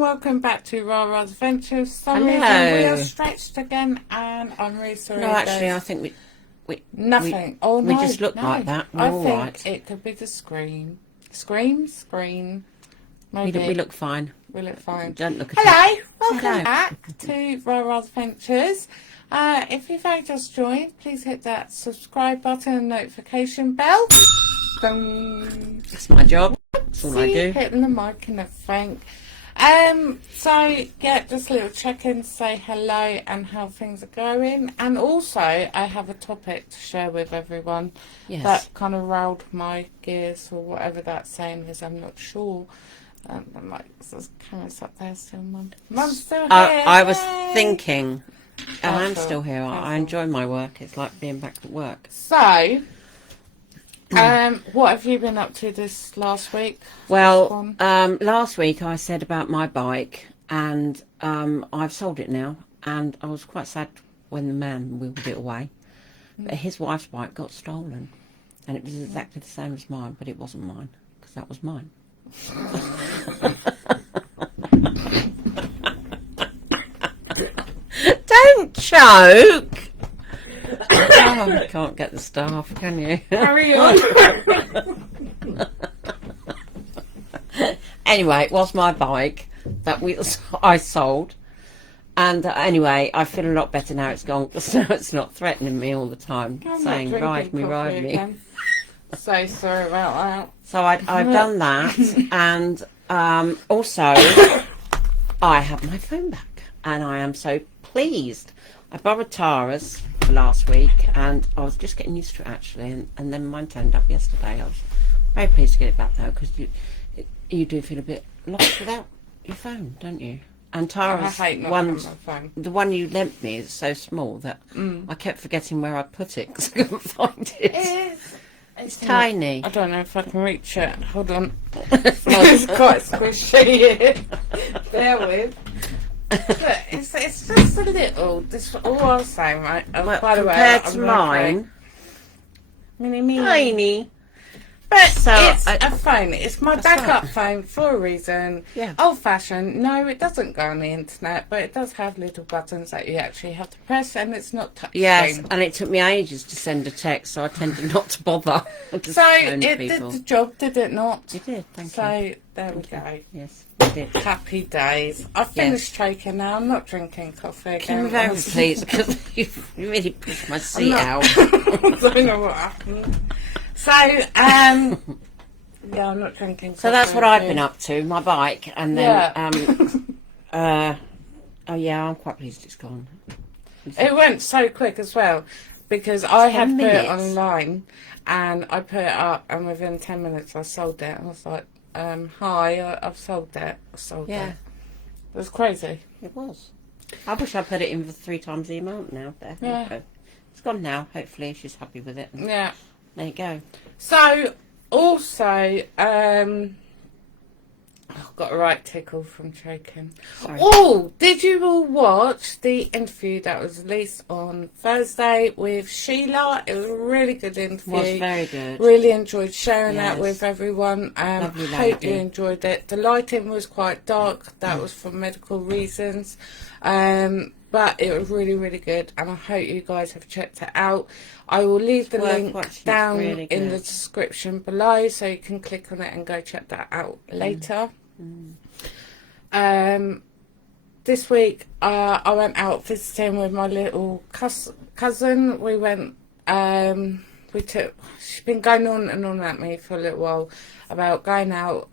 welcome back to Rara's Adventures. Some Hello. reason we are stretched again, and I'm really sorry. No, actually, I think we nothing. we just look like that. We're I all think right. it could be the screen. Screen. Maybe We look fine. we look fine. Don't look at Hello, welcome Hello. back to Rara's Adventures. If you've only just joined, please hit that subscribe button and notification bell. Dun. That's my job. That's all I See, do. hitting the mic and everything. So yeah, just a little check-in to say hello and how things are going. And also, I have a topic to share with everyone Yes. that kind of riled my gears, or whatever that saying is. I'm not sure. I'm like, there's cameras up there still, Mum. Mum's still here. I was yay! thinking, and I'm Careful, still here. I careful. enjoy my work. It's like being back at work. So, what have you been up to this last week? Well, last week I said about my bike, and I've sold it now. And I was quite sad when the man wheeled it away. But his wife's bike got stolen, and it was exactly the same as mine, but it wasn't mine because that was mine. Don't choke. Oh, you can't get the staff, can you? Carry on. Anyway, it was my bike that I sold. And anyway, I feel a lot better now it's gone, because now it's not threatening me all the time, I'm not saying, ride drinking me, ride coffee me. again. So sorry about that. So I've done that, and also I have my phone back, and I am so pleased. I borrowed Tara's for last week, and I was just getting used to it actually, and then mine turned up yesterday. I was very pleased to get it back though, because you do feel a bit lost without your phone, don't you? And Tara's I hate not one, having my phone. the one you lent me is so small that I kept forgetting where I put it because I couldn't find it. It's tiny. I don't know if I can reach it. Hold on. It's quite squishy. Bear with. Look, it's just a little. This all I was saying, right? Well, by the way, compared I'm to gonna mine, mini. tiny. But So, it's a phone. It's my backup phone for a reason. Yeah. Old fashioned. No, it doesn't go on the internet, but it does have little buttons that you actually have to press, and it's not touch Yes, screen. and it took me ages to send a text, so I tended not to bother. to So phone it people. did the job, did it not? You did, thank So you. there we go. Yes, you did. Happy days. I've finished choking now. I'm not drinking coffee again. Can we very please, because you really pushed my seat out. I don't know what happened. So, yeah, I'm not drinking coffee. So that's what I've been again. up to, my bike, and then, oh yeah, I'm quite pleased it's gone. It went so quick as well, because I had 10 put it minutes. online, and I put it up, and within 10 minutes I sold it. And I was like, hi, I've sold it. I sold Yeah, it. It was crazy. it was. I wish I put it in for 3 times the amount now. There, Yeah. Okay. It's gone now. Hopefully she's happy with it. Yeah. There you go. So, also, I've got a right tickle from choking. Sorry. Oh, did you all watch the interview that was released on Thursday with Sheila? It was a really good interview. It was very good. Really enjoyed sharing that Yes. with everyone. Lovely Hope you lady. enjoyed it. The lighting was quite dark. That was for medical reasons. But it was really, really good. And I hope you guys have checked it out. I will leave the worth link watching. It's down really in the good. description below, so you can click on it and go check that out later. This week I went out visiting with my little cousin. We went, she's been going on and on at me for a little while about going out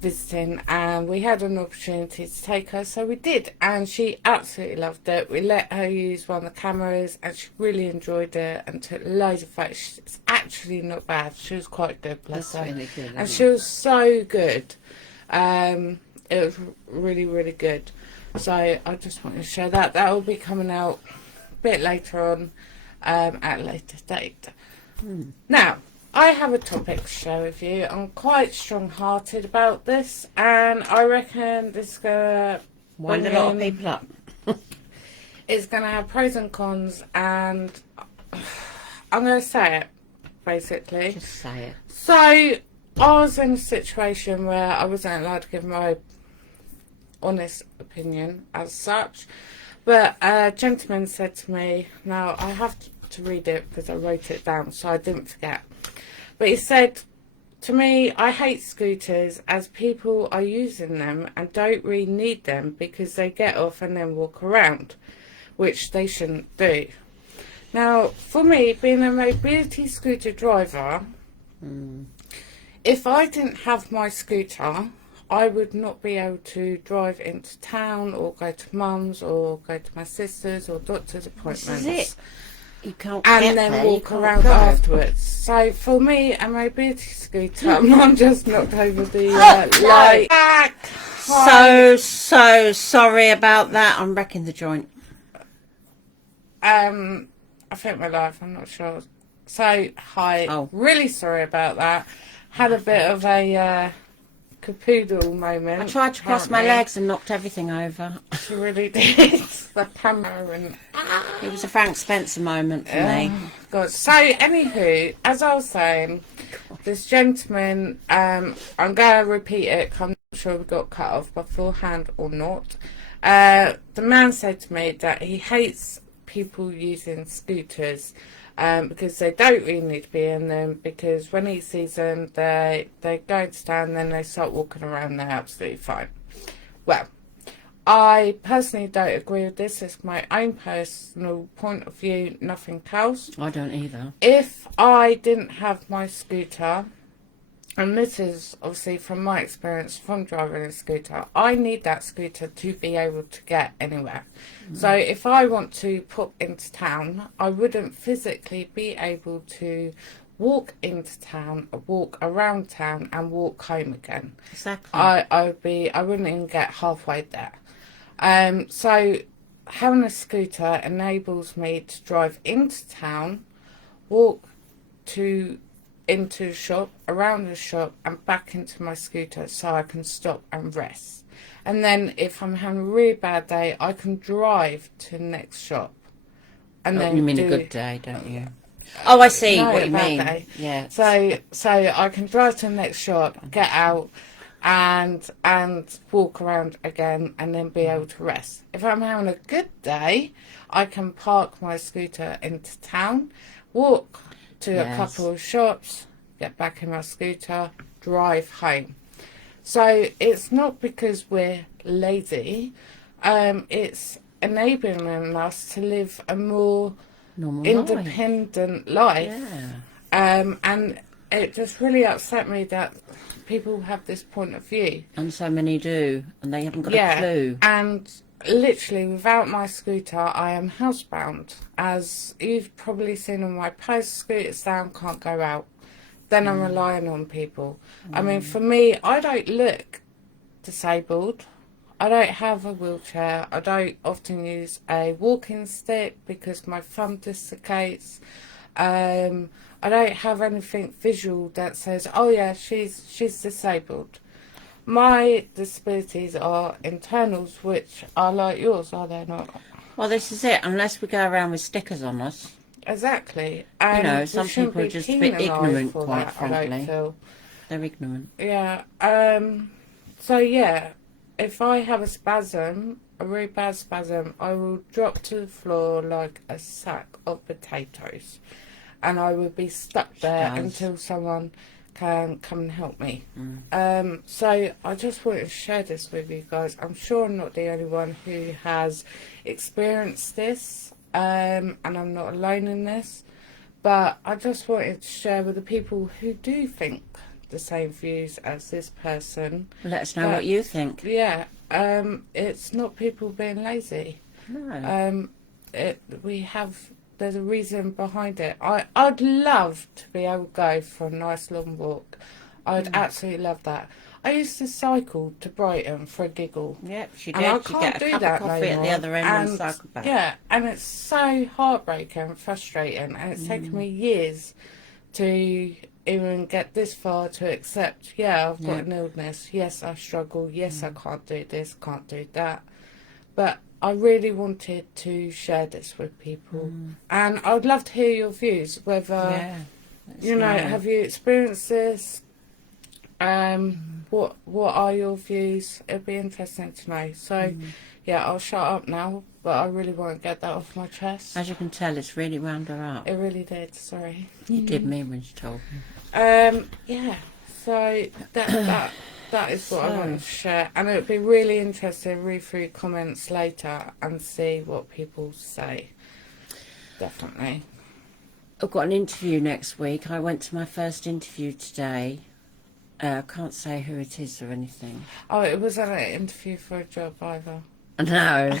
visiting, and we had an opportunity to take her, so we did, and she absolutely loved it. We let her use one of the cameras, and she really enjoyed it and took loads of photos. It's actually not bad. She was quite good, bless That's her. really good. And isn't she was so good. It was really, really good. So I just wanted to share that. That will be coming out a bit later on, at a later date. Now, I have a topic to share with you. I'm quite strong-hearted about this, and I reckon this is going to Wind a lot of people up. It's going to have pros and cons, and I'm going to say it, basically. Just say it. So, I was in a situation where I wasn't allowed to give my honest opinion as such. But a gentleman said to me, now I have to read it because I wrote it down so I didn't forget. But he said to me, I hate scooters as people are using them and don't really need them because they get off and then walk around, which they shouldn't do. Now, for me, being a mobility scooter driver, if I didn't have my scooter, I would not be able to drive into town or go to mum's or go to my sister's or doctor's appointments. This is it. You can't And get then there, you walk can't around go. afterwards. So for me, a mobility scooter, I'm just knocked over the light. So sorry about that. I'm wrecking the joint. I think my life, I'm not sure. So, hi. Oh. Really sorry about that. Had a bit of a capoodle moment. I tried to cross my apparently. legs and knocked everything over. She really did. The camera and... It was a Frank Spencer moment for me. God. So, anywho, as I was saying, this gentleman, I'm going to repeat it 'cause I'm not sure we got cut off beforehand or not. The man said to me that he hates people using scooters because they don't really need to be in them, because when he sees them, they go to stand, then they start walking around, they're absolutely fine. Well, I personally don't agree with this. It's my own personal point of view, nothing else. I don't either. If I didn't have my scooter, and this is obviously from my experience from driving a scooter, I need that scooter to be able to get anywhere. So if I want to pop into town, I wouldn't physically be able to walk into town, walk around town and walk home again. Exactly. I wouldn't even get halfway there. So having a scooter enables me to drive into town, walk into a shop, around the shop and back into my scooter so I can stop and rest. And then if I'm having a really bad day, I can drive to the next shop. And then You mean a good day, don't you? Oh, I see No, what a you bad mean. day. Yeah. So I can drive to the next shop, get out and walk around again and then be able to rest. If I'm having a good day, I can park my scooter into town, walk to a couple of shops, get back in my scooter, drive home. So it's not because we're lazy, it's enabling us to live a more Normal independent life. Yeah. And it just really upset me that people have this point of view. And so many do, and they haven't got a clue. And literally without my scooter I am housebound. As you've probably seen on my post, scooters down, can't go out. Then I'm relying on people. I mean, for me, I don't look disabled. I don't have a wheelchair. I don't often use a walking stick because my thumb dislocates. I don't have anything visual that says, oh yeah, she's disabled. My disabilities are internals, which are like yours, are they not? Well, this is it. Unless we go around with stickers on us. Exactly. And know, we some shouldn't people are be just a bit penalised ignorant, for quite that, I don't frankly. feel. They're ignorant. Yeah. So yeah, if I have a spasm, a really bad spasm, I will drop to the floor like a sack of potatoes, and I will be stuck there until someone can come and help me. So I just wanted to share this with you guys. I'm sure I'm not the only one who has experienced this, and I'm not alone in this, but I just wanted to share with the people who do think the same views as this person. Let us know what you think. Yeah, it's not people being lazy. No. There's a reason behind it. I'd love to be able to go for a nice long walk. I'd absolutely love that. I used to cycle to Brighton for a giggle. Yep, she And did. I She can't get a do cup that of coffee no at the more. other end and cycle back. Yeah, and it's so heartbreaking and frustrating, and it's taken me years to even get this far to accept, I've got an illness, yes, I struggle, yes, I can't do this, can't do that. But I really wanted to share this with people. And I would love to hear your views, whether, have you experienced this? what are your views? It'd be interesting to know. So, yeah, I'll shut up now, but I really want to get that off my chest. As you can tell, it's really wound her up. It really did. Sorry. It did me when she told me. Yeah. So that is what I wanted to share, and it would be really interesting to read through comments later and see what people say. Definitely. I've got an interview next week. I went to my first interview today. I can't say who it is or anything. Oh, it wasn't an interview for a job either. No.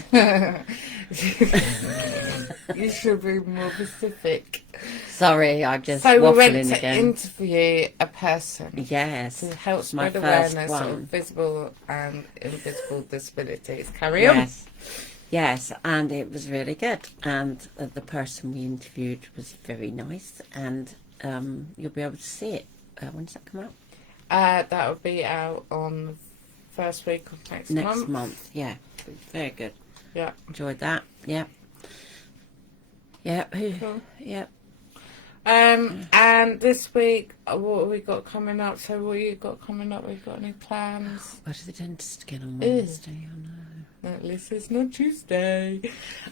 You should be more specific. Sorry, I'm just So we waffling went to again. interview a person Yes. to help my spread first awareness one. of visible and invisible disabilities. Carry on. Yes, and it was really good. And the person we interviewed was very nice. And you'll be able to see it. When does that come out? That will be out on the first week of next month. Yeah. Very good. Yeah. Enjoyed that. Yeah. Yeah. Cool. Yeah. And this week, what have we got coming up? So what you got coming up? We've got any plans? Go to the dentist again on Ew. Wednesday. Oh no. At least it's not Tuesday.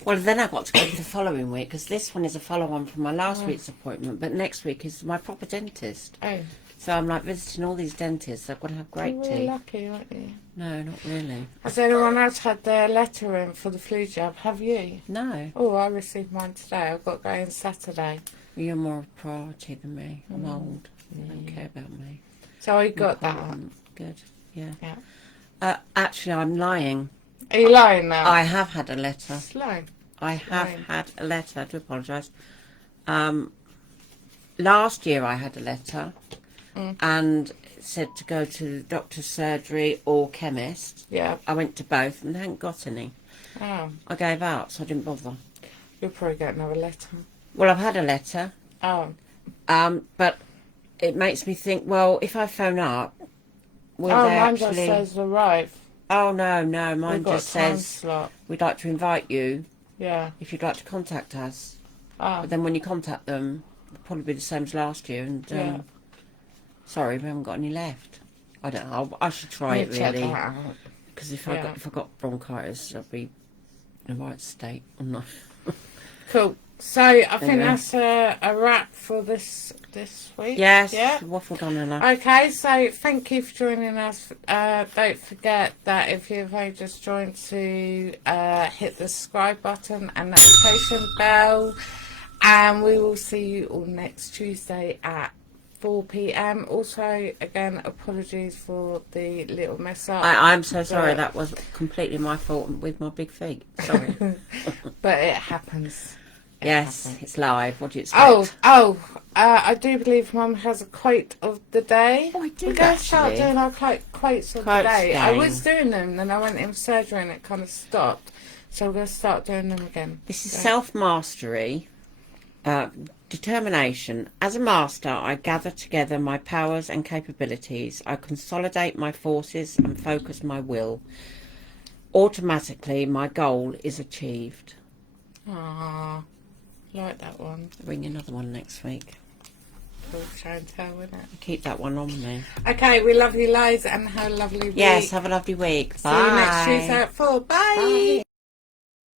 Well, then I've got to go to the following week because this one is a follow-on from my last week's appointment. But next week is my proper dentist. Oh, So I'm like visiting all these dentists. I've got to have great you're teeth. really lucky, aren't you? No, not really. Has anyone else had their letter in for the flu jab? Have you? No. Oh, I received mine today. I've got going Saturday. You're more a priority than me. I'm old. You don't care about me. So I got that. Good. Yeah. Yeah. Actually, I'm lying. Are you lying now? I have had a letter. Slow. I have Lying. had a letter. I do apologise. Last year I had a letter and it said to go to doctor's surgery or chemist. Yeah. I went to both and I hadn't got any. Oh, I gave up, so I didn't bother. you'll probably get another letter. Well, I've had a letter, Oh, but it makes me think, well, if I phone up, will they mine just actually... says arrive. Oh, no, mine We've got just a time says, slot. we'd like to invite you Yeah. if you'd like to contact us. Oh, But then when you contact them, it'll probably be the same as last year. And Yeah. sorry, we haven't got any left. I don't know. I should try it check really, that out. because if Yeah. I got bronchitis, I'd be in the right state. I'm not. Cool. So I think Anyway. that's a wrap for this week. Yes. Yeah. Waffled on enough. Okay, so thank you for joining us. Don't forget that if you've only just joined to hit the subscribe button and notification bell. And we will see you all next Tuesday at 4 p.m. Also, again, apologies for the little mess up. I'm so sorry. But- That was completely my fault with my big feet. Sorry. But it happens. It Yes, happens. it's live. What do you expect? I do believe Mum has a quote of the day. Oh, I do We're going to start actually. doing our quotes of the Quotes day. I game. was doing them, then I went in surgery and it kind of stopped. So we're going to start doing them again. This is So- self-mastery, determination. As a master, I gather together my powers and capabilities. I consolidate my forces and focus my will. Automatically, my goal is achieved. Aww, like that one. I'll bring you another one next week. Full show and tell, isn't it? Keep that one on me. Okay, we love you loads and have a lovely week. Yes, have a lovely week. See you next Tuesday at 4. Bye. Bye.